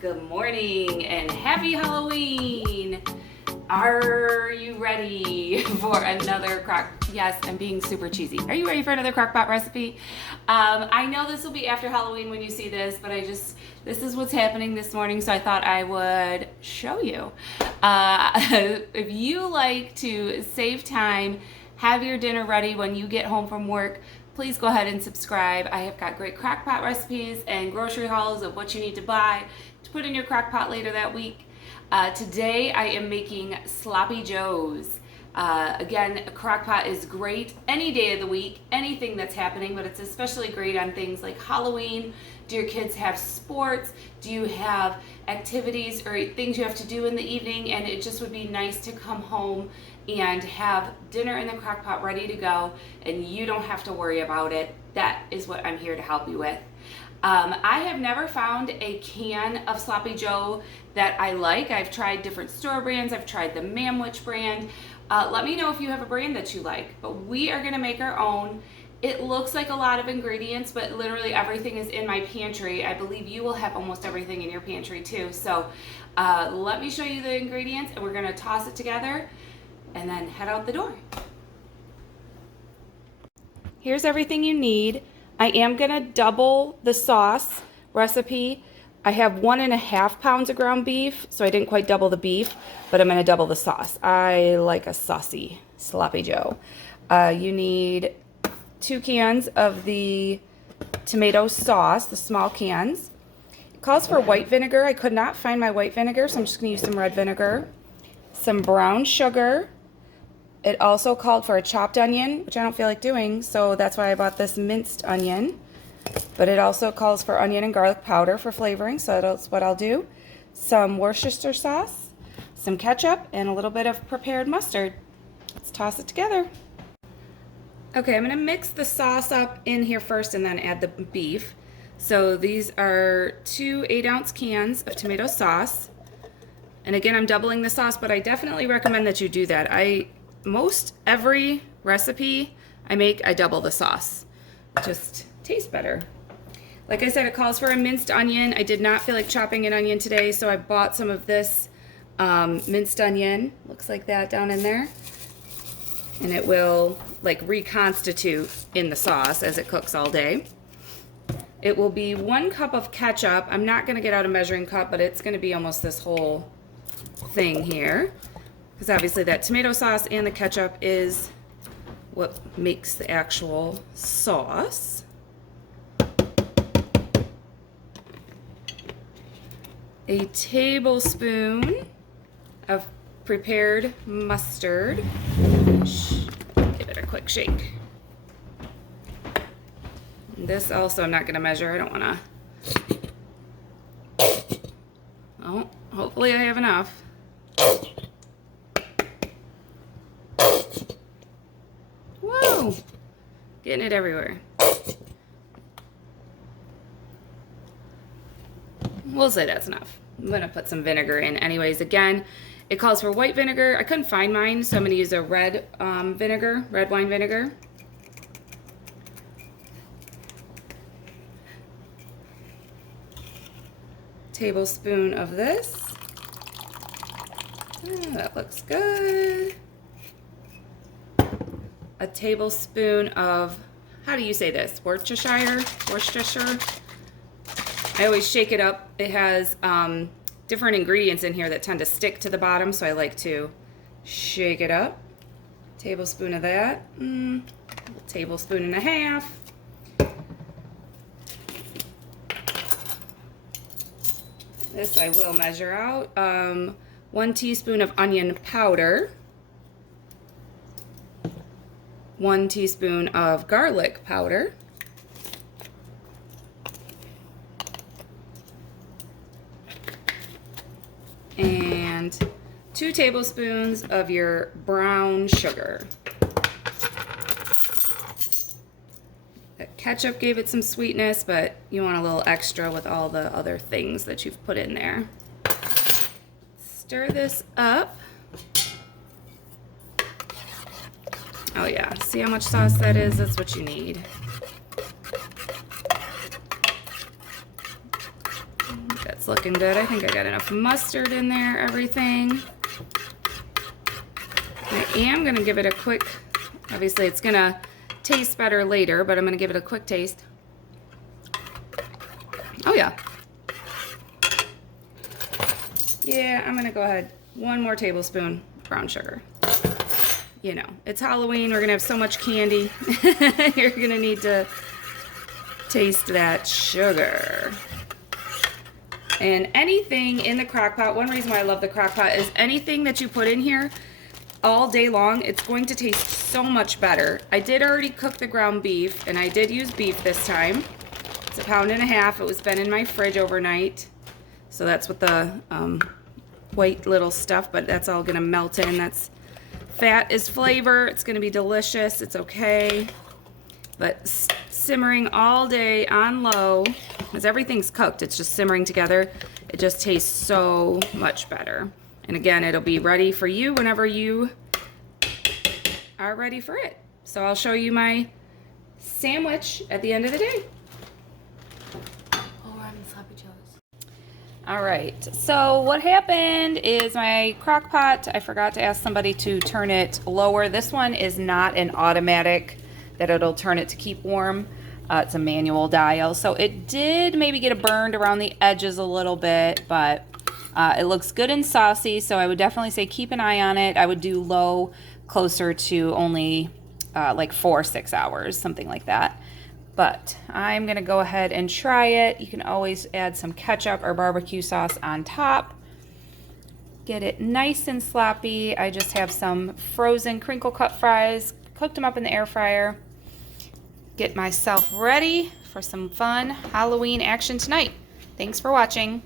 Good morning and happy Halloween! Are you ready for another crock? Yes, I'm being super cheesy. Are you ready for another crock pot recipe? I know this will be after Halloween when you see this, but this is what's happening this morning, so I thought I would show you. If you like to save time, have your dinner ready when you get home from work, please go ahead and subscribe. I have got great crock pot recipes and grocery hauls of what you need to buy to put in your crock pot later that week. Today I am making sloppy joes. Again, a crock pot is great any day of the week, anything that's happening, but it's especially great on things like Halloween. Do your kids have sports? Do you have activities or things you have to do in the evening? And it just would be nice to come home and have dinner in the crock pot ready to go, and you don't have to worry about it. That is what I'm here to help you with. I have never found a can of sloppy joe that I like. I've tried different store brands. I've tried the Mamwich brand. Let me know if you have a brand that you like, but we are gonna make our own. It looks like a lot of ingredients, but literally everything is in my pantry. I believe you will have almost everything in your pantry too. So let me show you the ingredients, and we're gonna toss it together and then head out the door. Here's everything you need. I am gonna double the sauce recipe. I have 1.5 pounds of ground beef, so I didn't quite double the beef, but I'm gonna double the sauce. I like a saucy sloppy joe. You need 2 cans of the tomato sauce, the small cans. It calls for white vinegar. I could not find my white vinegar, so I'm just gonna use some red vinegar. Some brown sugar. It also called for a chopped onion, which I don't feel like doing, so that's why I bought this minced onion. But it also calls for onion and garlic powder for flavoring, so that's what I'll do. Some Worcestershire sauce, some ketchup, and a little bit of prepared mustard. Let's toss it together. Okay, I'm gonna mix the sauce up in here first and then add the beef. So these are 2 8-ounce cans of tomato sauce. And again, I'm doubling the sauce, but I definitely recommend that you do that. Most every recipe I make, I double the sauce. It just tastes better. Like I said, it calls for a minced onion. I did not feel like chopping an onion today, so I bought some of this minced onion. Looks like that down in there. And it will like reconstitute in the sauce as it cooks all day. It will be 1 cup of ketchup. I'm not gonna get out a measuring cup, but it's gonna be almost this whole thing here, because obviously that tomato sauce and the ketchup is what makes the actual sauce. A tablespoon of prepared mustard. Give it a quick shake. This also I'm not going to measure. I don't want to. Oh, hopefully I have enough. Whoa! Getting it everywhere. We'll say that's enough. I'm going to put some vinegar in anyways. Again, it calls for white vinegar. I couldn't find mine, so I'm going to use a red vinegar, red wine vinegar. Tablespoon of this. Oh, that looks good. A tablespoon of, how do you say this? Worcestershire? I always shake it up. It has different ingredients in here that tend to stick to the bottom, so I like to shake it up. Tablespoon of that. A tablespoon and a half. This I will measure out. 1 teaspoon of onion powder. 1 teaspoon of garlic powder. And 2 tablespoons of your brown sugar. That ketchup gave it some sweetness, but you want a little extra with all the other things that you've put in there. Stir this up. Oh yeah, see how much sauce that is? That's what you need. That's looking good. I think I got enough mustard in there, everything. I am gonna give it a quick, obviously it's gonna taste better later, but I'm gonna give it a quick taste. Oh yeah. Yeah, I'm gonna go ahead. 1 more tablespoon brown sugar. You know, it's Halloween, we're gonna have so much candy. You're gonna need to taste that sugar. And anything in the crock pot, one reason why I love the crock pot is anything that you put in here all day long, it's going to taste so much better. I did already cook the ground beef, and I did use beef this time. It's 1.5 pounds. It was been in my fridge overnight. So that's what the white little stuff, but that's all gonna melt in. That's fat is flavor. It's gonna be delicious. It's okay. But simmering all day on low, because everything's cooked, it's just simmering together. It just tastes so much better. And again, it'll be ready for you whenever you are ready for it. So I'll show you my sandwich at the end of the day. Oh, we're having sloppy joes. All right, so what happened is my crock pot, I forgot to ask somebody to turn it lower. This one is not an automatic that it'll turn it to keep warm. It's a manual dial. So it did maybe get burned around the edges a little bit, but it looks good and saucy. So I would definitely say keep an eye on it. I would do low, closer to only like 4 or 6 hours, something like that. But I'm gonna go ahead and try it. You can always add some ketchup or barbecue sauce on top. Get it nice and sloppy. I just have some frozen crinkle cut fries, cooked them up in the air fryer. Get myself ready for some fun Halloween action tonight. Thanks for watching.